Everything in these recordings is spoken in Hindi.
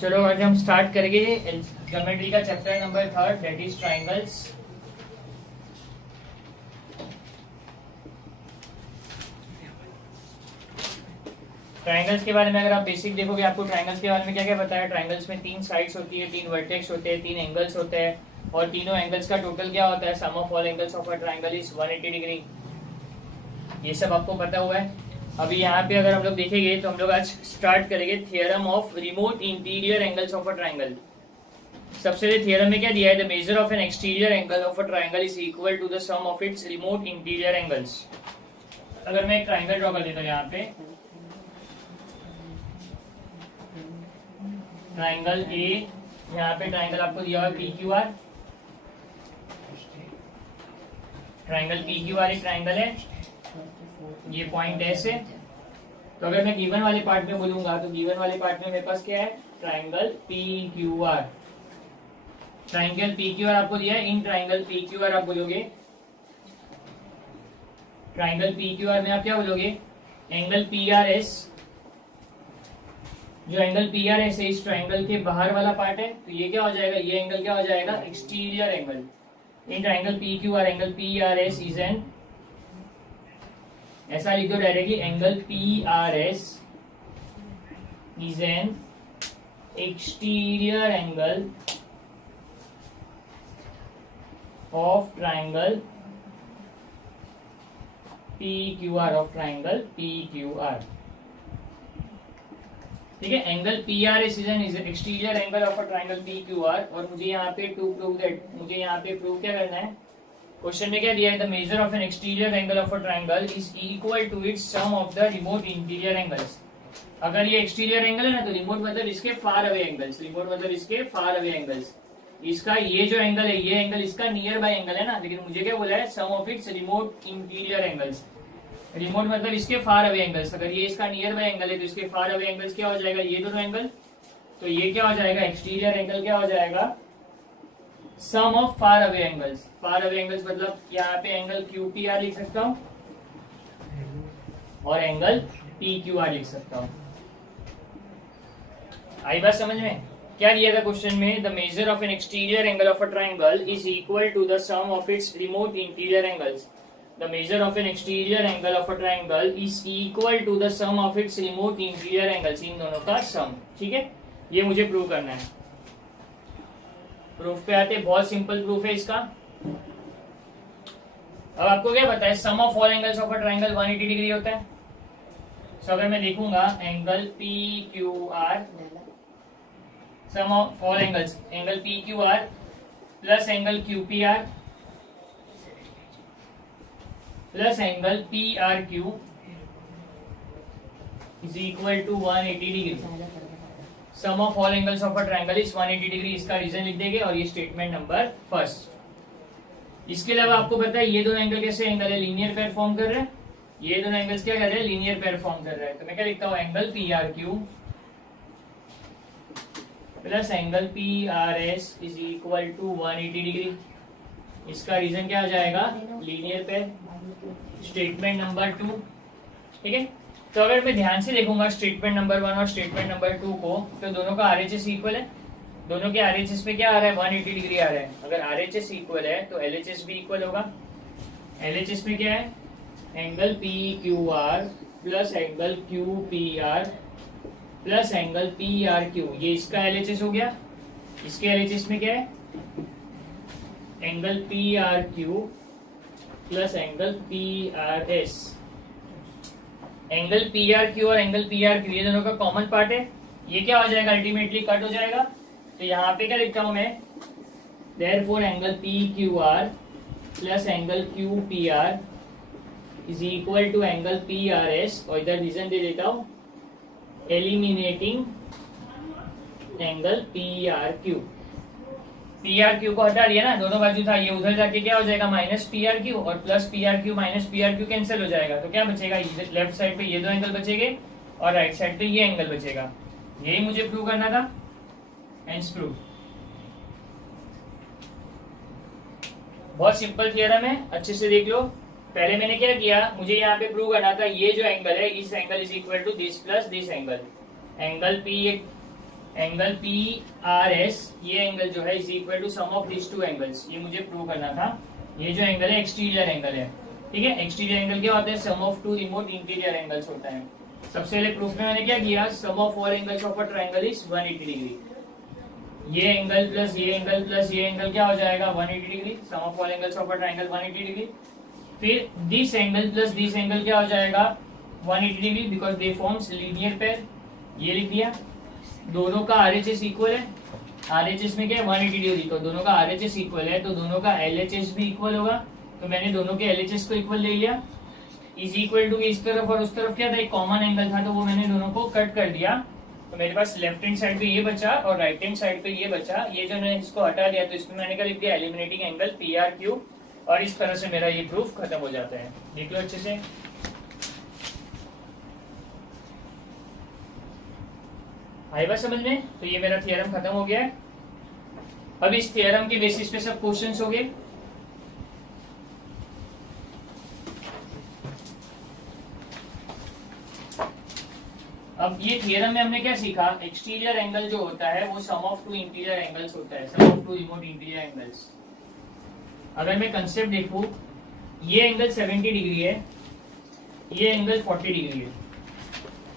चलो आज हम स्टार्ट करेंगे ज्योमेट्री का chapter number 3 that is triangles. Triangles के बारे में अगर आप बेसिक देखोगे आपको ट्राइंगल्स के बारे में क्या क्या बताया। ट्राइंगल्स में 3 साइड्स होती है, 3 वर्टेक्स होते हैं, 3 एंगल्स होते हैं और तीनों एंगल्स का टोटल क्या होता है। Sum of all angles of a triangle is 180 degree. ये सब आपको पता हुआ है। अभी यहाँ पे अगर हम लोग देखेंगे तो हम लोग आज स्टार्ट करेंगे theorem of remote interior angles of a triangle. सबसे पहले थियरम में क्या दिया है, the measure of an exterior angle of a triangle is equal to the sum of its remote interior angles. अगर मैं एक ट्राइंगल ड्रॉ कर देता हूँ, यहाँ पे ट्राइंगल ए, यहाँ पे ट्राइंगल आपको दिया हुआ P Q are. Triangle P Q are एक ट्राइंगल है, ये पॉइंट एस है। तो अगर मैं गिवन वाले पार्ट में बोलूंगा तो गिवन वाले पार्ट में मेरे पास क्या है, triangle P Q are. Triangle P Q are आपको दिया है, इन ट्राइंगल पी क्यू आर आप बोलोगे। ट्राइंगल पी क्यू आर में आप क्या बोलोगे, एंगल पी आर एस। जो एंगल पी आर एस है इस ट्राइंगल के बाहर वाला पार्ट है, तो ये क्या हो जाएगा, ये एंगल क्या हो जाएगा, exterior angle. In triangle P Q R angle P R S is an, ऐसा लिख दो directly, angle P R S is an exterior angle of triangle P Q are, of triangle P Q are. ठीक है, angle P R S is an exterior angle of a triangle P Q are. और मुझे यहाँ पे टू प्रूव दैट, मुझे यहाँ पे प्रूव क्या करना है, क्वेश्चन में क्या दिया है, the measure of an exterior angle of a triangle is equal to its sum of the remote interior angles. अगर ये एक्सटीरियर एंगल है ना, तो रिमोट मतलब इसके फार अवे एंगल्स, रिमोट मतलब इसके फार अवे एंगल्स। इसका ये जो एंगल है, ये एंगल इसका नियर बाय एंगल है ना, लेकिन मुझे क्या बोला है, sum of its remote interior angles. Remote मतलब इसके फार अवे एंगल्स। अगर ये इसका नियर बाय एंगल है तो इसके फार अवे एंगल्स क्या हो जाएगा, ये दोनों एंगल। तो ये क्या हो जाएगा, एक्सटीरियर एंगल क्या हो जाएगा, sum of far away angles. Far away angles मतलब यहाँ पे एंगल क्यू पी आर लिख सकता हूँ और एंगल पी क्यू आर लिख सकता हूँ। आई बात समझ में। क्या दिया था क्वेश्चन में, the measure of an exterior angle of a triangle is equal to the sum of its remote interior angles. The measure of an exterior angle of a triangle is equal to the sum of its remote interior angles, इन दोनों का सम। ठीक है, ये मुझे प्रूव करना है। प्रूफ पे आते, बहुत सिंपल प्रूफ है इसका। अब आपको क्या पता है, sum of all angles of a triangle 180 degree होता है। सो अगर मैं देखूंगा angle P Q R, sum of all angles, angle P Q R plus angle Q P R plus angle P R Q is equal to 180 degree. Sum of all angles of a triangle is 180 degree. इसका रीजन लिख देंगे और ये स्टेटमेंट नंबर फर्स्ट। इसके अलावा आपको पता है ये दोनों एंगल कैसे एंगल है, लीनियर पेयर फॉर्म कर रहे हैं। ये दोनों एंगल्स क्या कर रहे हैं, लीनियर पेयर फॉर्म कर रहे हैं। तो मैं क्या लिखता हूँ, angle P R Q plus angle P R S is equal to 180 degree. इसका रीजन क्या आ जाएगा, लीनियर पेयर। Statement number 2। ठीक है, तो अगर मैं ध्यान से देखूंगा स्टेटमेंट नंबर 1 और स्टेटमेंट नंबर 2 को, तो दोनों का आरएचएस इक्वल है। दोनों के आरएचएस में क्या आ रहा है, 180 डिग्री आ रहा है। अगर आरएचएस इक्वल है तो एलएचएस भी इक्वल होगा। एलएचएस में क्या है, angle P Q R plus angle Q P R plus angle P R Q, ये इसका एलएचएस हो गया। इसके एलएचएस में क्या है, angle P R Q plus angle P R S. Angle P R Q और एंगल पी आर क्यू ये दोनों का कॉमन पार्ट है। ये क्या हो जाएगा, अल्टीमेटली कट हो जाएगा। तो यहाँ पे क्या लिखता हूं मैं, therefore angle P Q R plus angle Q P R is equal to angle P R S. और इधर रीजन दे देता हूं, eliminating angle P R Q. P R Q को हटा दिया ना, दोनों बाजू था, ये उधर जाके क्या हो जाएगा, माइनस पी आर क्यू और plus P R Q. Minus P R Q cancel हो जाएगा, तो क्या बचेगा, लेफ्ट साइड पे ये दो एंगल बचेंगे और राइट साइड पे ये एंगल बचेगा। यही मुझे प्रूव करना था, हेंस प्रूव। बहुत सिंपल थियरम है, अच्छे से देख लो। पहले मैंने क्या किया, मुझे यहाँ पे प्रूव करना था ये जो एंगल है, इस angle is equal to this plus this angle. Angle P angle P R S, ये एंगल जो है is equal to sum of this two angles, ये मुझे प्रूव करना था। ये जो एंगल है एक्सटीरियर एंगल है, ठीक है। एक्सटीरियर एंगल क्या होता है, sum of two remote interior angles होता है। सबसे पहले प्रूफ में मैंने क्या किया, sum of all angles of a triangle is 180 degree. ये एंगल प्लस ये एंगल प्लस ये एंगल क्या हो जाएगा 180 degree, sum of all angles of a triangle 180 degree. फिर this angle plus this angle क्या हो जाएगा 180 degree, because they forms linear pair, ये लिख दिया। दोनों का आरएचएस इक्वल है, आरएचएस में क्या है 180 डिग्री, तो दोनों का आरएचएस इक्वल है, तो दोनों का एलएचएस भी इक्वल होगा, तो मैंने दोनों के एलएचएस को इक्वल ले लिया। इज इक्वल टू इस तरफ और उस तरफ क्या था, एक कॉमन एंगल था, तो वो मैंने दोनों को कट कर दिया, तो मेरे पास लेफ्ट हैंड साइड पे ये बचा और राइट हैंड साइड पे ये बचा। ये जो मैंने इसको हटा दिया, तो इसमें मैंने क्या लिख दिया, eliminating angle P R Q, और इस तरह से मेरा ये प्रूफ खत्म हो जाता है। देख लो अच्छे से, आई बात समझ में। तो ये मेरा थियरम खत्म हो गया है। अब इस थियरम के बेसिस पे सब क्वेश्चंस हो गए। अब ये थियरम में हमने क्या सीखा, एक्सटीरियर एंगल जो होता है वो sum of two interior angles होता है, sum of two remote interior angles. अगर मैं कंसेप्ट देखूं, ये एंगल 70 डिग्री है, ये एंगल 40 डिग्री है,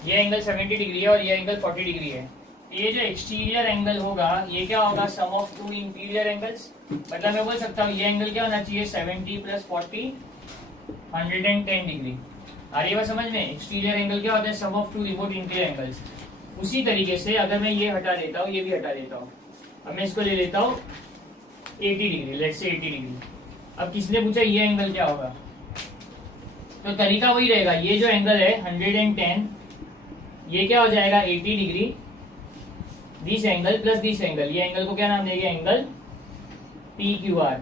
ये एंगल 70 डिग्री है और ये एंगल 40 डिग्री है। ये जो एक्सटीरियर एंगल होगा ये क्या होगा, सम ऑफ टू इंटीरियर एंगल्स। मतलब मैं बोल सकता हूँ ये एंगल क्या होना चाहिए 70 प्लस 40 110 डिग्री। आ रही है बात समझ में। एक्सटीरियर एंगल क्या होता है, sum of two remote interior angles. उसी तरीके से अगर मैं ये हटा देता हूँ, ये भी हटा देता हूँ, अब मैं इसको ले लेता हूँ 80 डिग्री, लेट्स से 80 डिग्री। अब किसने पूछा ये एंगल क्या होगा, तो तरीका वही रहेगा। ये जो एंगल है 110, ये क्या हो जाएगा 80 degree, this angle plus this angle, ये एंगल को क्या नाम देंगे, एंगल पी क्यू आर।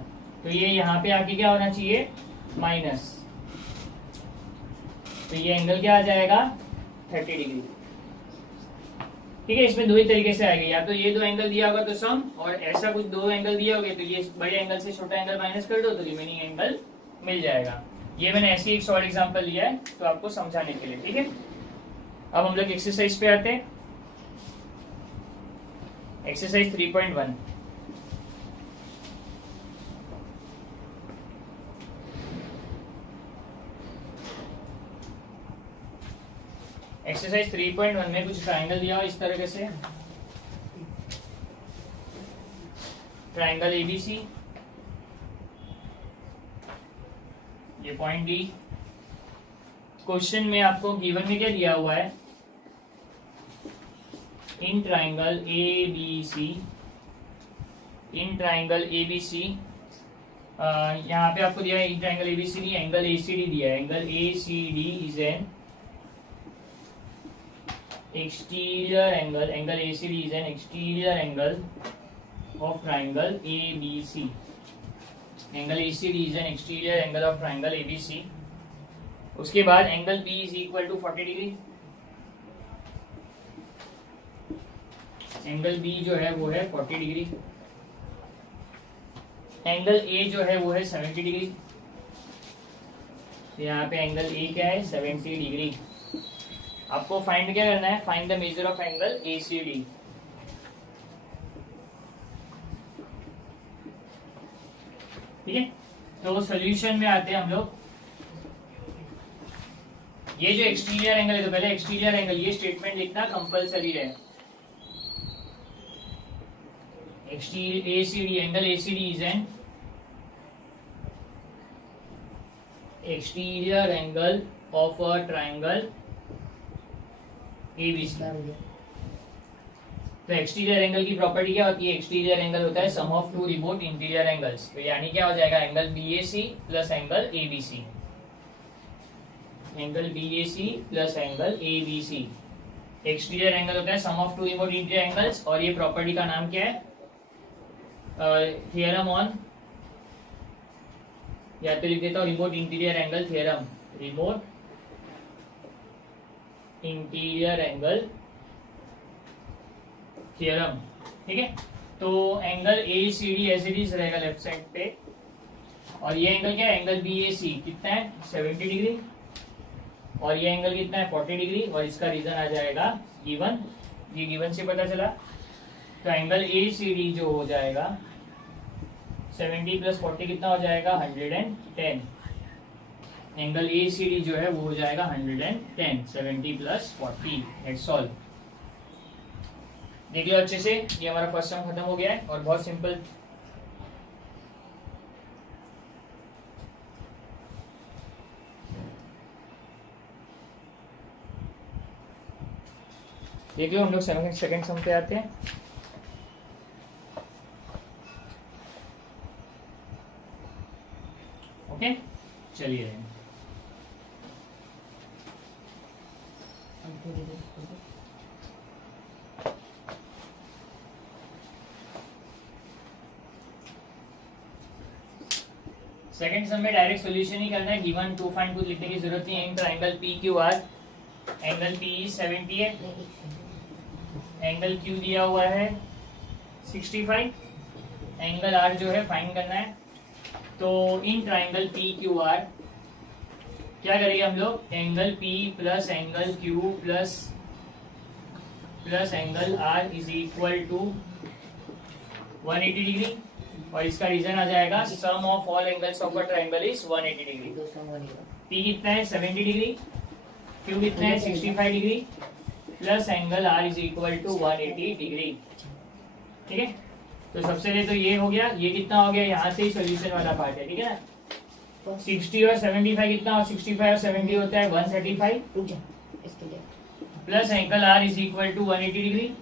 तो ये यहाँ पे आके क्या होना चाहिए माइनस, तो ये एंगल क्या आ जाएगा 30 डिग्री। ठीक है, इसमें दो ही तरीके से आएगा, या तो ये दो एंगल दिया होगा तो सम, और ऐसा कुछ दो एंगल दिया होगा तो ये बड़े एंगल से छोटा एंगल माइनस कर दो तो रिमेनिंग एंगल मिल जाएगा। ये मैंने ऐसे एक शॉर्ट एग्जांपल लिया है तो आपको समझाने के लिए, ठीक है। अब हम लोग एक्सरसाइज पे आते हैं। एक्सरसाइज 3.1। एक्सरसाइज 3.1 में कुछ ट्रायंगल दिया हो इस तरीके से, ट्रायंगल एबीसी, ये पॉइंट डी। क्वेश्चन में आपको गिवन में क्या दिया हुआ है, in triangle ABC, in triangle ABC, यहाँ पे आपको दिया है इन ट्रायंगल एबीसी नहीं, एंगल एसीडी दिया है। Angle ACD is an exterior angle, angle ACD is an exterior angle of triangle ABC. Angle ACD is an exterior angle of triangle ABC. उसके बाद angle B is equal to 40 degree. Angle B जो है वो है 40 डिग्री। एंगल A जो है वो है 70 डिग्री। यहाँ पे एंगल A क्या है 70 डिग्री। आपको फाइंड क्या करना है, find the measure of angle ACD। ठीक है, तो सॉल्यूशन में आते हैं हम लोग। ये जो एक्सटीरियर एंगल है, तो पहले एक्सटीरियर एंगल ये स्टेटमेंट लिखना कंपलसरी है। ACD, angle ACD is an exterior angle of a triangle ABC। तो एक्सटीरियर एंगल की प्रॉपर्टी क्या होती है, एक्सटीरियर एंगल होता है sum of two remote interior angles. तो यानी क्या हो जाएगा, angle BAC plus angle ABC, angle BAC plus angle ABC। Exterior angle होता है sum of two remote interior angles, और ये प्रॉपर्टी का नाम क्या है, थियरम ऑन, या तो लिख देता हूँ remote interior angle theorem, remote interior angle theorem. ठीक है, तो angle ACD as it is रहेगा लेफ्ट साइड पे, और ये एंगल क्या है, एंगल BAC कितना है 70 डिग्री, और ये एंगल कितना है 40 डिग्री, और इसका रीजन आ जाएगा गिवन। ये गिवन से पता चला। तो एंगल ए सी डी जो हो जाएगा 70 प्लस 40 कितना हो जाएगा 110। एंगल ए सी डी जो है वो हो जाएगा 110, 70 प्लस 40। That's all. देख लो अच्छे से, ये हमारा फर्स्ट सम खत्म हो गया है और बहुत सिंपल। देख लो हम लोग सेकंड सम पे आते हैं। ओके चलिए, सेकंड सम में डायरेक्ट सॉल्यूशन ही करना है। गिवन टू फाइंड कुछ लिखने की जरूरत नहीं है। Triangle P Q are, angle P 70 है, एंगल क्यू दिया हुआ है 65, एंगल आर जो है फाइंड करना है। तो in triangle P Q R क्या करेंगे हम लोग, angle P plus angle Q plus angle R is equal to 180 degree, और इसका रीजन आ जाएगा sum of all angles of a triangle is 180 degree. P कितना है 70 डिग्री, क्यू कितना है 65 degree, plus angle R is equal to 180 degree. ठीक है, तो सबसे पहले तो ये हो गया, ये कितना हो गया, यहाँ से ही सोल्यूशन वाला पार्ट है। ठीक है ना, 60 और 75 कितना, 65 और 70 होता है 135, plus angle R is equal to 180 degree.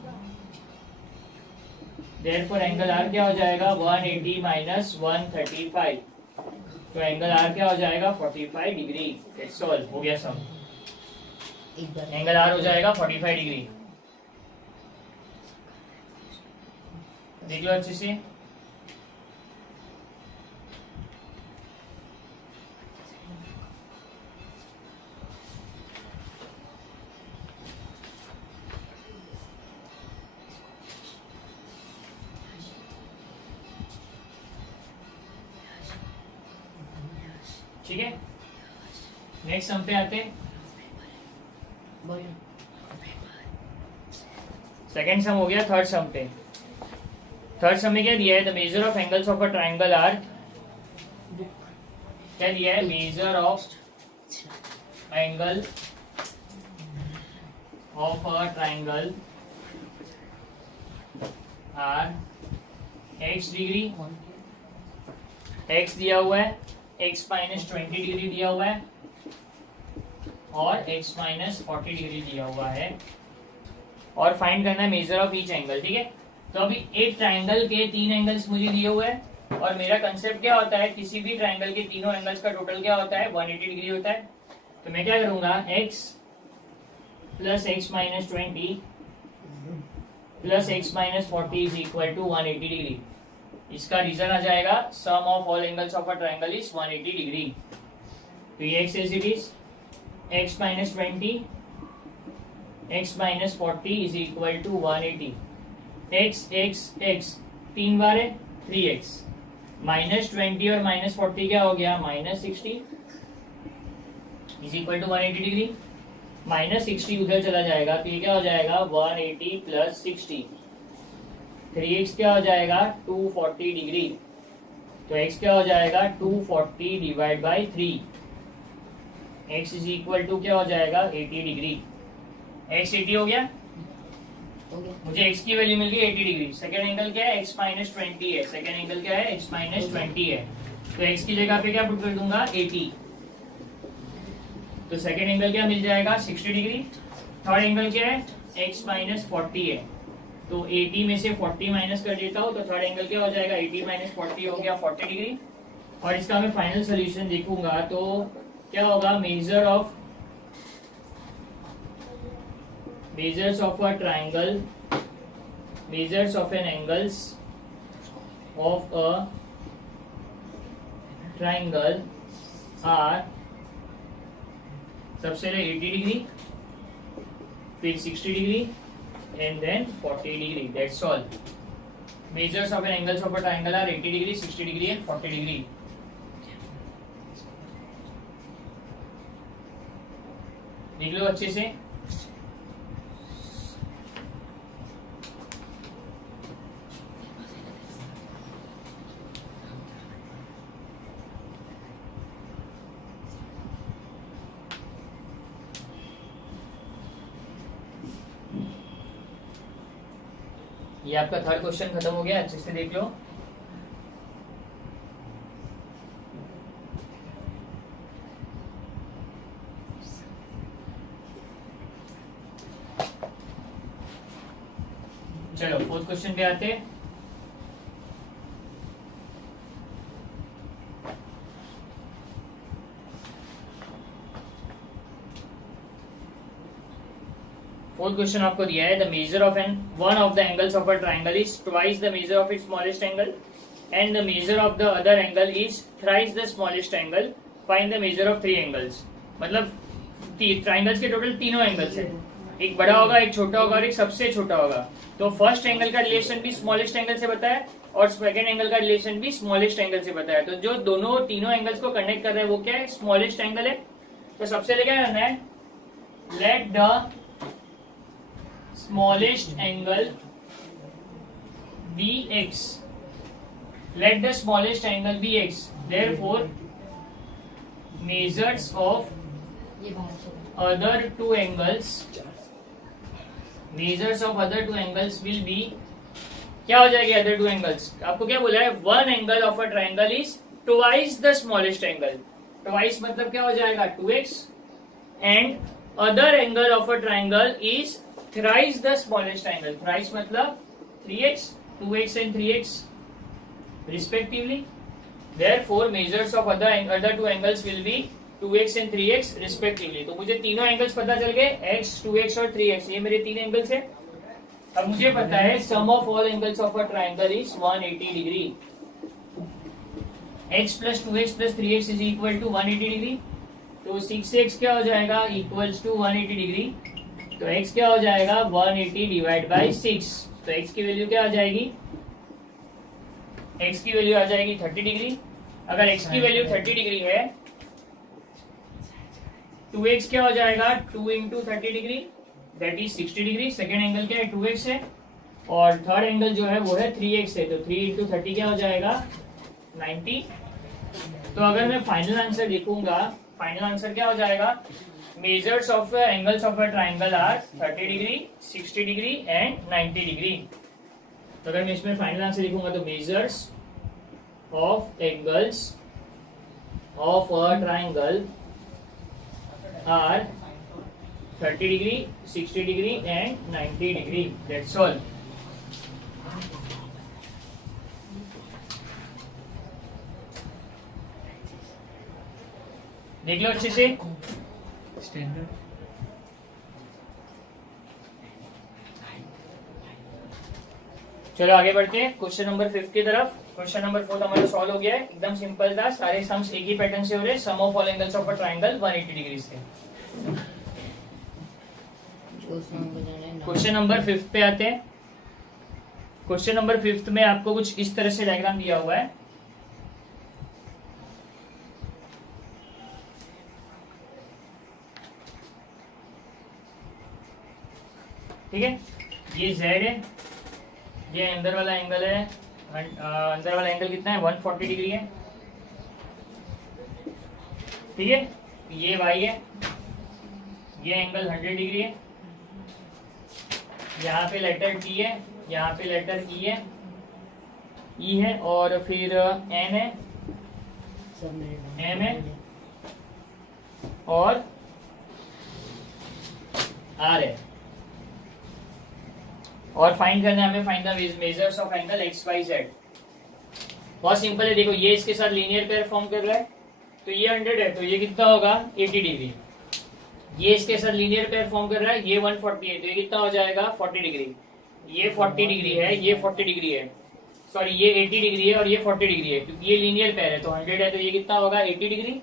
Therefore angle R क्या हो जाएगा 180 माइनस 135, तो एंगल आर क्या हो जाएगा 45 डिग्री। दैट्स ऑल, हो गया सम। एंगल आर हो जाएगा 45 डिग्री। देख लो अच्छे से, ठीक है। नेक्स्ट सम पे आते हैं। सेकेंड सम हो गया, थर्ड सम पे। थर्ड सम में क्या दिया है, the measure of angles of a triangle are, क्या दिया है, measure of angle of a triangle are x degree, x दिया हुआ है, x माइनस 20 डिग्री दिया हुआ है, और x माइनस 40 डिग्री दिया हुआ है, और फाइंड करना है मेजर ऑफ ईच एंगल। ठीक है, तो अभी एक ट्राइंगल के 3 एंगल्स मुझे दिए हुए हैं, और मेरा कंसेप्ट क्या होता है, किसी भी ट्राइंगल के तीनों एंगल्स का टोटल क्या होता है 180 डिग्री होता है। तो मैं क्या करूंगा, x plus x minus 20 plus x minus 40 is equal to 180 degree. इसका रीजन आ जाएगा sum of all angles of a triangle is 180 degree. तो ये x as it is, x minus 20 x minus 40 is equal to 180। x x x 3 बार है 3x, माइनस 20 और माइनस 40 क्या हो गया minus 60 is equal to 180 degree. Minus 60 उधर चला जाएगा तो ये क्या हो जाएगा 180 प्लस 60, 3x क्या हो जाएगा 240 डिग्री। तो x क्या हो जाएगा 240 divide by 3, x is equal to क्या हो जाएगा 80 डिग्री। x 80 हो गया, मुझे x की वैल्यू मिल गई 80 डिग्री। सेकेंड एंगल क्या है x माइनस 20 है, सेकेंड एंगल क्या है x माइनस 20 है, तो x की जगह पे क्या पुट कर दूंगा 80। तो सेकेंड एंगल क्या मिल जाएगा 60 डिग्री। थर्ड एंगल क्या है x माइनस 40 है, तो 80 में से 40 माइनस कर देता हूँ, तो थर्ड एंगल क्या हो जाएगा 80 माइनस 40 हो गया 40 डिग्री। और इसका मैं फाइनल सोल्यूशन देखूंगा तो क्या होगा, measures of a triangle, measures of an angles of a triangle are, सबसे पहले 80 डिग्री, फिर 60 degree and then 40 degree. That's all. Measures of an angles of a triangle are 80 degree, 60 degree and 40 degree. देख लो अच्छे से। ये आपका थर्ड क्वेश्चन खत्म हो गया, अच्छे से देख लो। चलो फोर्थ क्वेश्चन पे आते हैं। फोर्थ क्वेश्चन आपको दिया है, the measure of an one of the angles of a triangle is twice the measure of its smallest angle and the measure of the other angle is thrice the smallest angle, find the measure of three angles. मतलब ट्राइंगल्स के टोटल तीनों एंगल्स है, एक बड़ा होगा, एक छोटा होगा और एक सबसे छोटा होगा। तो फर्स्ट एंगल का रिलेशन भी स्मॉलेस्ट एंगल से बताया और सेकंड एंगल का रिलेशन भी स्मॉलेस्ट एंगल से बताया। तो जो दोनों तीनों एंगल्स को कनेक्ट कर रहे हैं वो क्या है, स्मॉलेस्ट एंगल है। तो सबसे पहले क्या करना है, let the smallest angle be x, let the smallest angle be x, therefore measures of other two angles will be, क्या हो जाएगी other two angles, आपको क्या बोला है, one angle of a triangle is twice the smallest angle, twice मतलब क्या हो जाएगा 2x, and other angle of a triangle is thrice the smallest angle, thrice मतलब 3x, 2x and 3x respectively, therefore measures of other two angles will be 2x and 3x respectively। तो मुझे तीनों एंगल्स पता चल गए, x, 2x और 3x, ये मेरे तीन एंगल्स है। अब मुझे पता है sum of all angles of a triangle is 180 degree, x plus 2x plus 3x is equal to 180 degree, तो 6x क्या हो जाएगा इक्वल्स टू 180 डिग्री, तो x क्या हो जाएगा 180 डिवाइड बाई 6, तो x की वैल्यू क्या आ जाएगी, x की वैल्यू आ जाएगी 30 डिग्री। अगर x की वैल्यू 30 डिग्री है 2x क्या हो जाएगा 2 into 30 degree that is 60 degree, second angle क्या है 2x है और थर्ड एंगल जो है वो है 3x है, तो 3 इंटू 30 क्या हो जाएगा 90। तो अगर मैं फाइनल आंसर लिखूंगा, फाइनल आंसर क्या हो जाएगा, measures of angles of a triangle are 30 degree, 60 degree and 90 degree. तो अगर मैं इसमें फाइनल आंसर लिखूंगा तो measures of angles of a triangle are 30 degree, 60 degree and 90 degree, that's all। देख लो अच्छे से। चलो आगे बढ़ते हैं क्वेश्चन नंबर 5 की तरफ। क्वेश्चन नंबर 4 हमारा सॉल्व हो गया है, एकदम सिंपल था, सारे सम्स एक ही पैटर्न से हो रहे, sum of all angles of a triangle 180 degree से। क्वेश्चन नंबर 5 पे आते हैं। क्वेश्चन नंबर 5 में आपको कुछ इस तरह से डायग्राम दिया हुआ है, ठीक है, ये Z है, ये अंदर वाला एंगल है, अंदर वाला एंगल कितना है 140 डिग्री है, ठीक है, ये Y है, ये एंगल 100 डिग्री है, यहाँ पे लेटर T है, यहाँ पे लेटर E है, E है और फिर N है, M है और R है। और फाइंड करना है हमें, find the measures of angle X Y Z. बहुत सिंपल है, देखो ये इसके साथ लीनियर पेयर फॉर्म कर रहा है, तो ये 100 है, तो ये कितना होगा 80 डिग्री। ये इसके साथ लीनियर पेयर फॉर्म कर रहा है, ये 140 है, तो ये कितना हो जाएगा 40 डिग्री। ये 40 डिग्री है, ये 40 डिग्री है, सॉरी ये 80 डिग्री है और ये 40 डिग्री है, क्योंकि ये लीनियर पेयर है, तो 100 है तो ये कितना होगा 80 डिग्री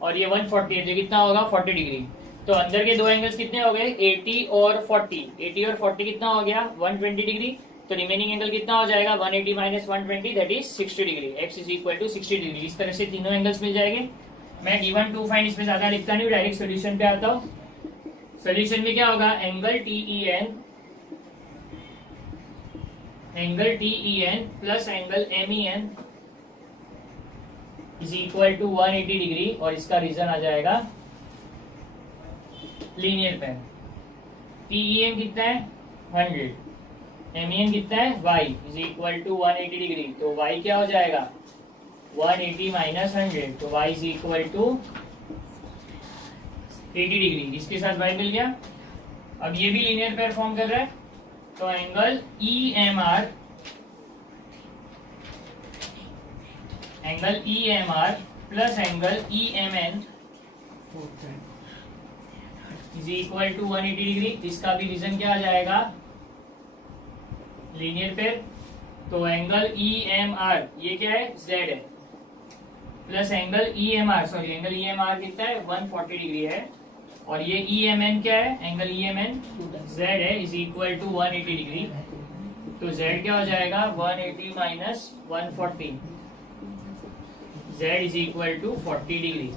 और ये 140 है तो ये कितना होगा 40 डिग्री। तो अंदर के दो एंगल्स कितने हो गए 80 और 40, 80 और 40 कितना हो गया 120 डिग्री, तो रिमेनिंग एंगल कितना हो जाएगा 180 minus 120 that is 60 degree, x is equal to 60 degree. इस तरह से तीनों एंगल्स मिल जाएंगे। मैं गिवन टू फाइंड इसमें ज्यादा लिखता नहीं, डायरेक्ट सोल्यूशन पे आता हूँ। सोल्यूशन में क्या होगा, angle TEN plus angle MEN is equal to 180 degree और इसका रीजन आ जाएगा लीनियर पेयर। TEN कितना है 100 MEN कितना है y is equal to 180 degree, तो y क्या हो जाएगा 180 माइनस 100, तो y is equal to 80 degree. इसके साथ y मिल गया। अब ये भी लीनियर पेयर फॉर्म कर रहा है, तो angle EMR plus angle EMN is equal to 180 degree. इसका भी रीजन क्या आ जाएगा लीनियर पेयर, तो एंगल EMR ये क्या है Z है, प्लस एंगल EMR कितना है 140 डिग्री है, और ये EMN क्या है एंगल EMN Z है इज इक्वल टू 180 डिग्री, तो Z क्या हो जाएगा 180 minus 140, Z is equal to 40 degree.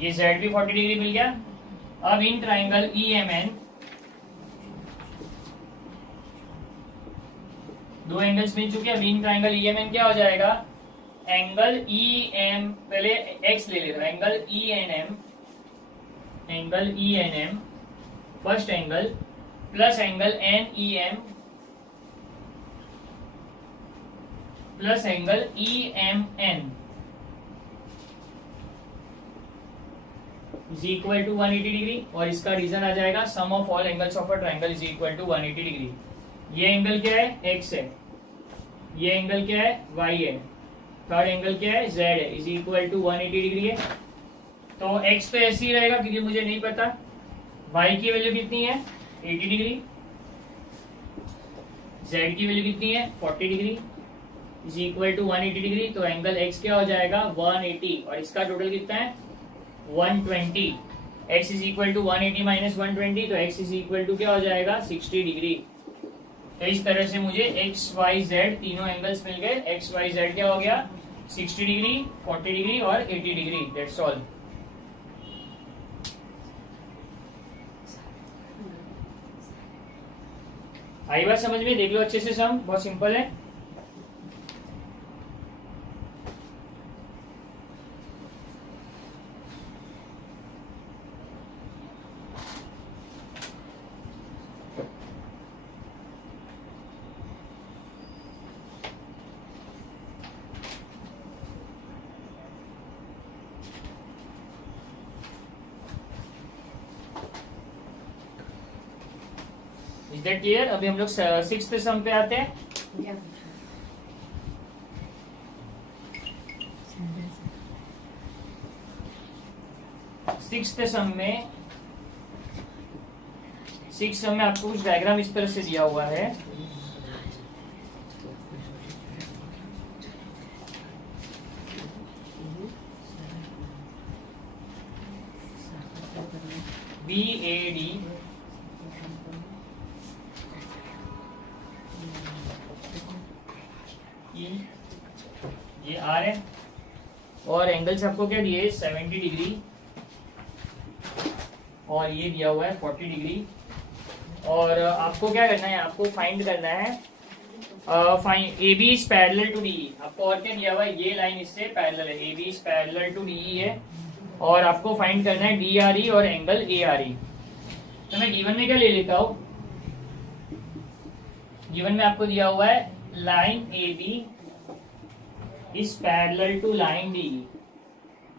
ये Z भी 40 डिग्री मिल गया। अब इन ट्राइंगल EMN दो एंगल्स मिल चुके हैं। अब इन ट्राइंगल EMN क्या हो जाएगा एंगल EM, पहले X ले लेते हैं, angle ENM first angle plus angle NEM plus angle EMN is equal to 180 degree, और इसका रीजन आ जाएगा sum of all angles of a triangle is equal to 180 degree. ये एंगल क्या है x है, ये एंगल क्या है y है, थर्ड एंगल क्या है z है, इज इक्वल टू 180 डिग्री है। तो x तो ऐसे ही रहेगा क्योंकि मुझे नहीं पता, y की वैल्यू कितनी है 80 डिग्री, z की वैल्यू कितनी है 40 degree is equal to 180 degree, तो एंगल x क्या हो जाएगा 180, और इसका टोटल कितना है 120। x is equal to 180 minus 120, तो x इज इक्वल टू क्या हो जाएगा 60 डिग्री। तो इस तरह से मुझे x y z तीनों एंगल्स मिल गए। x y z क्या हो गया 60 डिग्री, 40 डिग्री और 80 डिग्री। That's all. आई बात समझ में, देख लो अच्छे से, सम बहुत सिंपल है। Is that clear? अभी हम लोग सिक्स्थ सम पे आते हैं। सिक्स्थ सम में आपको कुछ डायग्राम इस तरह से दिया हुआ है। BAD ये R है, और एंगल्स आपको क्या दिए 70 डिग्री, और ये दिया हुआ है 40 डिग्री। और आपको क्या करना है, आपको फाइंड करना है AB is parallel to DE। आपको और क्या दिया हुआ है, ये लाइन इससे पैरेलल है, AB is parallel to DE है, और आपको फाइंड करना है DRE और एंगल ARE। तो मैं गिवन में क्या ले लेता हूँ, गिवन में आपको दिया हुआ है line AB is parallel to line DE।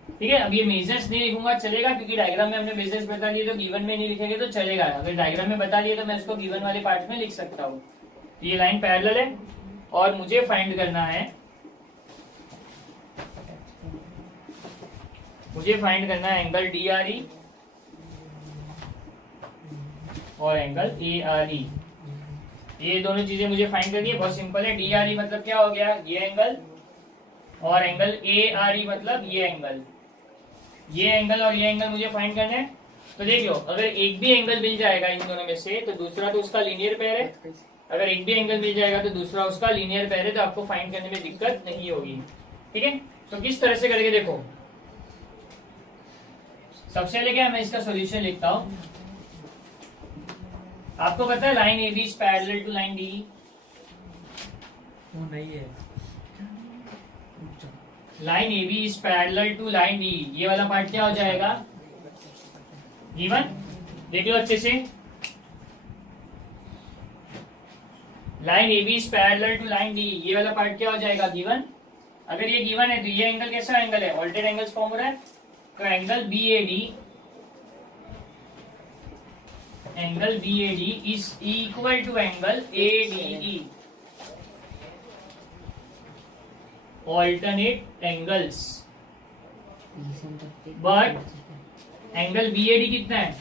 ठीक है, अब ये मेजर्स नहीं लिखूंगा चलेगा, क्योंकि डायग्राम में हमने मेजर्स बता दिए, तो गिवन में नहीं लिखेंगे तो चलेगा। अगर डायग्राम में बता दिए तो मैं इसको गिवन वाले पार्ट में लिख सकता हूँ। तो ये लाइन पैरेलल है, और मुझे फाइंड करना है एंगल DRE और एंगल ARE। ये दोनों चीजें मुझे फाइंड करनी है, बहुत सिंपल है। DRE मतलब क्या हो गया, ये एंगल, और एंगल ARE मतलब ये एंगल और ये एंगल मुझे फाइंड करना है। तो देख लो, अगर एक भी एंगल मिल जाएगा इन दोनों में से तो दूसरा तो उसका लीनियर पेयर है, अगर एक भी एंगल मिल जाएगा तो दूसरा उसका लीनियर पेयर है, तो आपको फाइंड करने में दिक्कत नहीं होगी। ठीक है, तो किस तरह से करेंगे देखो। सबसे पहले क्या, मैं इसका सॉल्यूशन लिखता हूं। आपको पता है line AB is parallel to line DE, वो नहीं है। Line AB is parallel to line DE, ये वाला पार्ट क्या हो जाएगा गिवन। देख लो अच्छे से, line A B is parallel to line D, ये वाला पार्ट क्या हो जाएगा, गिवन। अगर ये गिवन है तो ये एंगल कैसा एंगल है, ऑल्टेड एंगल्स फॉर्म हो रहा है। तो angle B A D is equal to angle A D E, alternate angles. But angle B A D कितना है,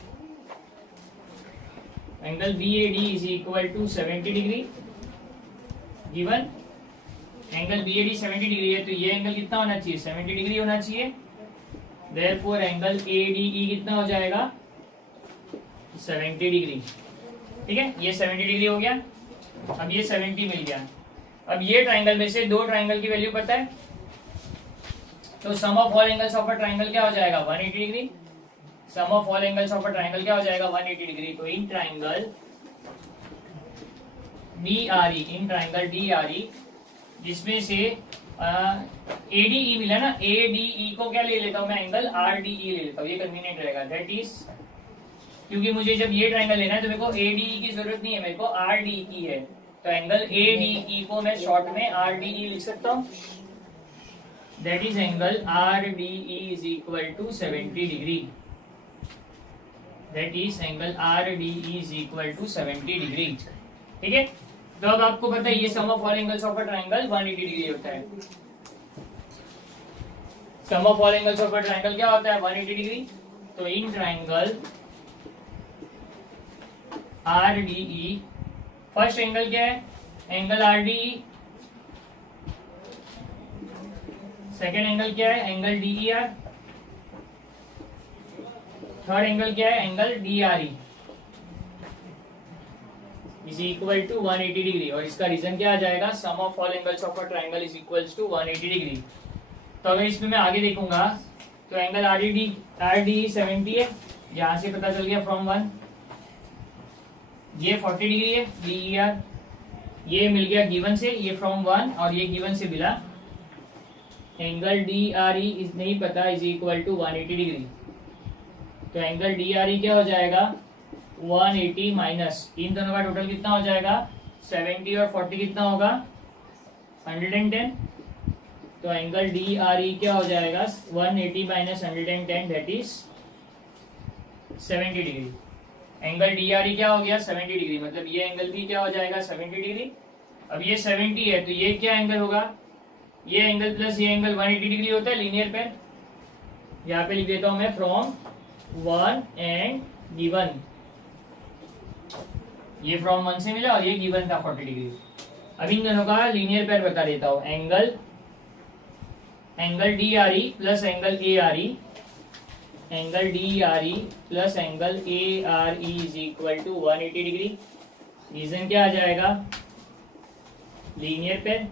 angle B A D is equal to 70 degree given. Angle B A D 70 degree है तो ये एंगल कितना होना चाहिए, 70 डिग्री होना चाहिए। देयरफॉर एंगल ए डी ई कितना हो जाएगा, 70 डिग्री। ठीक है, ये 70 डिग्री हो गया। अब ये 70 मिल गया। अब ये ट्राइंगल में से दो ट्राइंगल की वैल्यू पता है, तो sum of all angles of a triangle क्या हो जाएगा, 180 degree. Sum of all angles of a triangle क्या हो जाएगा, 180 डिग्री। तो in triangle D R E, जिसमें से ADE मिला ना, ADE को क्या ले लेता हूं मैं, एंगल RDE ले लेता हूं, ये कन्वीनियंट रहेगा। दैट इज, क्योंकि मुझे जब ये ट्राइंगल लेना है तो मेरे को ADE की जरूरत नहीं है, मेरे को RDE है। तो एंगल ADE को मैं शॉर्ट में RDE लिख सकता हूं। That is angle RDE is equal to 70 degree. That is angle RDE is equal to 70 degree. ठीक है, तो अब आपको पता है ये sum of all angles of a triangle 180 degree होता है। Sum of all angles of a triangle क्या होता है, 180 डिग्री। तो in triangle RDE, first angle क्या है, एंगल RDE। सेकेंड एंगल क्या है, एंगल DER। थर्ड एंगल क्या है, angle DRE is equal to 180 degree. और इसका रीजन क्या आ जाएगा, sum of all angles of a triangle is equals to 180 degree. तो अगर इसमें मैं आगे देखूंगा तो एंगल RDE 70 है, यहां से पता चल गया फ्रॉम 1। ये 40 डिग्री है DER, ये मिल गया गिवन से, ये फ्रॉम 1 और ये गिवन से मिला। एंगल DRE इज नहीं पता, इज इक्वल टू 180 डिग्री। तो एंगल DRE क्या हो जाएगा, 180 माइनस, इन दोनों का टोटल कितना हो जाएगा, 70 और 40 कितना होगा, 110। तो एंगल DRE क्या हो जाएगा, 180 minus 110, that is 70 degree. Angle DRE क्या हो गया, 70 डिग्री। मतलब ये एंगल भी क्या हो जाएगा, 70 डिग्री। अब ये 70 है तो ये क्या एंगल होगा, ये एंगल प्लस ये एंगल 180 डिग्री होता है लीनियर पे। यहाँ पे लिख देता हूं मैं फ्रॉम 1 एंड गिवन, ये फ्रॉम 1 से मिला और ये गिवन था 40 डिग्री। अब इन दोनों का लीनियर पेयर बता देता हूं, angle DRE plus angle ARE, angle DRE plus angle ARE is equal to 180 degree. Reason क्या आ जाएगा, लीनियर पेयर।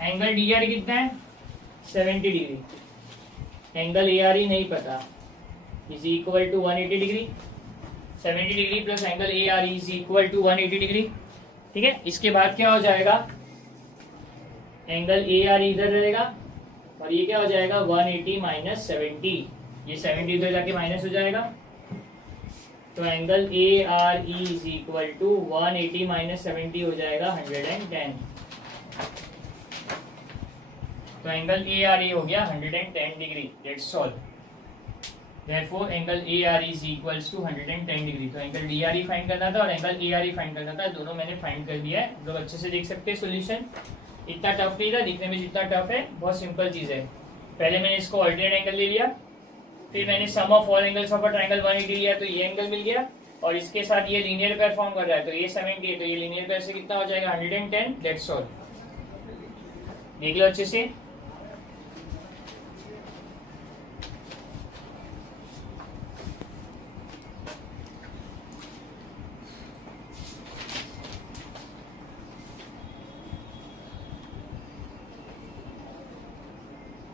एंगल DRE कितना है, 70 डिग्री। एंगल ARE नहीं पता, is equal to 180 degree. 70 degree plus angle ARE is equal to 180 degree. ठीक है, इसके बाद क्या हो जाएगा, एंगल ARE इधर रहेगा और ये क्या हो जाएगा, 180 माइनस 70, ये 70 इधर जाके माइनस हो जाएगा। तो angle ARE is equal to 180 minus 70 हो जाएगा 110। तो एंगल ARE हो गया 110 degree. That's all. Therefore angle ARE is equals to 110 degree. तो एंगल DRE फाइंड करना था और एंगल ARE फाइंड करना था, दोनों मैंने फाइंड कर दिया है। लोग अच्छे से देख सकते हैं सॉल्यूशन, इतना टफ नहीं था, दिखने में जितना टफ है बहुत सिंपल चीज है। पहले मैंने इसको ऑल्टरनेट एंगल ले लिया, फिर मैंने sum of all angles of a triangle 180 लिया तो ये एंगल मिल गया, और इसके साथ ये लीनियर पेयर फॉर्म कर रहा है तो ये 70 है, तो ये लीनियर पेयर से कितना हो जाएगा 110। That's all. देख लो अच्छे से।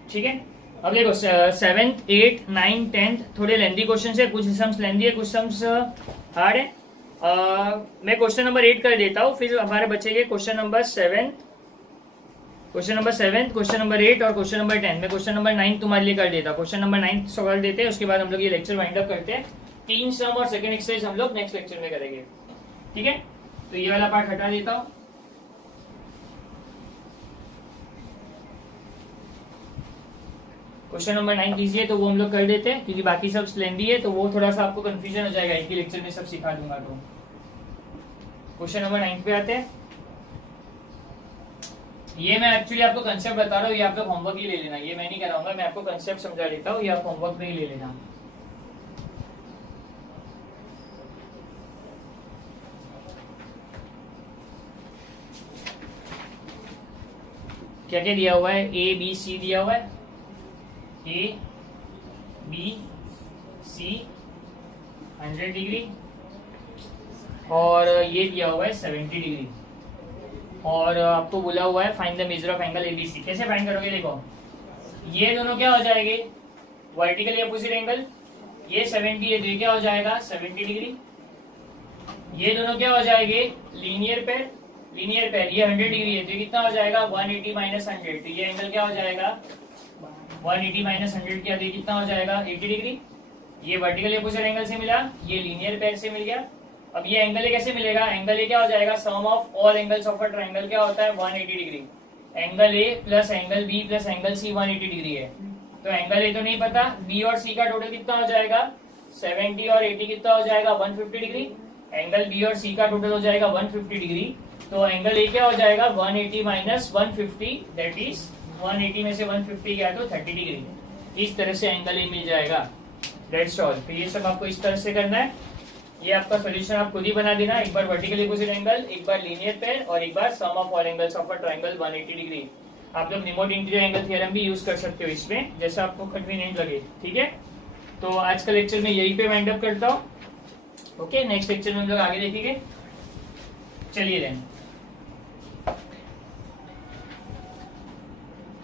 ठीक है, अब देखो 7th, 8th, 9th, 10th थोड़े लेंदी क्वेश्चन है, कुछ सम्स लेंदी है, कुछ सम्स हार्ड है। मैं क्वेश्चन नंबर 8 कर देता हूँ, फिर हमारे बचेंगे क्वेश्चन नंबर 7, क्वेश्चन नंबर 8 और क्वेश्चन नंबर 10। मैं क्वेश्चन नंबर 9 तुम्हारे लिए कर देता हूँ, क्वेश्चन नंबर 9 सॉल्व देते हैं, उसके बाद हम लोग ये लेक्चर वाइंड अप करते हैं। 3 सम और सेकंड एक्सरसाइज हम लोग नेक्स्ट लेक्चर में करेंगे। ठीक है, तो ये वाला पार्ट हटा देता हूं। क्वेश्चन नंबर 9 कीजिए, तो वो हम लोग कर देते हैं क्योंकि बाकी सब लेंदी है, तो वो थोड़ा सा आपको कंफ्यूजन हो जाएगा, एक ही लेक्चर में सब सिखा दूंगा। तो क्वेश्चन नंबर 9 पे आते हैं। ये मैं एक्चुअली आपको कंसेप्ट बता रहा हूँ, ये आप लोग होमवर्क ही ले लेना, ये मैं नहीं कराऊंगा, मैं आपको कंसेप्ट समझा देता हूँ, ये आप होमवर्क में ही ले लेना। क्या क्या दिया हुआ है, ए बी सी दिया हुआ है, ए बी सी 100 डिग्री, और ये दिया हुआ है 70 डिग्री, और आपको बोला हुआ है find the measure of angle ABC. कैसे फाइंड करोगे, देखो ये दोनों क्या हो जाएंगे, वर्टिकली अपोजिट एंगल, ये 70 है तो ये क्या हो जाएगा 70 डिग्री, ये दोनों क्या हो जाएंगे लीनियर पेयर, लीनियर पेयर, ये 100 डिग्री है तो ये कितना हो जाएगा 180 माइनस 100, तो ये एंगल क्या हो जाएगा 180 माइनस 100 किया तो ये कितना हो जाएगा 80 डिग्री। ये वर्टिकली अपोजिट एंगल से मिला, ये लीनियर पेयर से मिल गया। अब ये एंगल कैसे मिलेगा, एंगल ए क्या हो जाएगा sum of all angles of a triangle क्या होता है 180 degree, angle A plus angle B plus angle C 180 degree है, तो एंगल ए तो नहीं पता, बी और सी का टोटल कितना हो जाएगा 70 और 80 कितना हो जाएगा 150 डिग्री, एंगल बी और सी का टोटल हो जाएगा 150 डिग्री, तो एंगल ए क्या हो जाएगा 180 माइनस 150 दैट इज 180 में से 150 गया तो 30 डिग्री, इस तरह से एंगल ए मिल जाएगा, दैट्स ऑल। तो ये सब आपको इस तरह से करना है, ये आपका सोल्यूशन आप खुद ही बना देना, एक बार वर्टिकल अपोजिट एंगल, एक बार लीनियर पेयर, और एक बार sum of all angles of a triangle 180 degree. आप लोग रिमोट इंटीरियर एंगल थ्योरम भी यूज कर सकते हो इसमें, जैसा आपको कन्वीनियंट लगे, ठीक है। तो आज का लेक्चर में यही पे वाइंड अप करता हूँ, ओके। नेक्स्ट लेक्चर में हम लोग आगे देखेंगे, चलिए देन।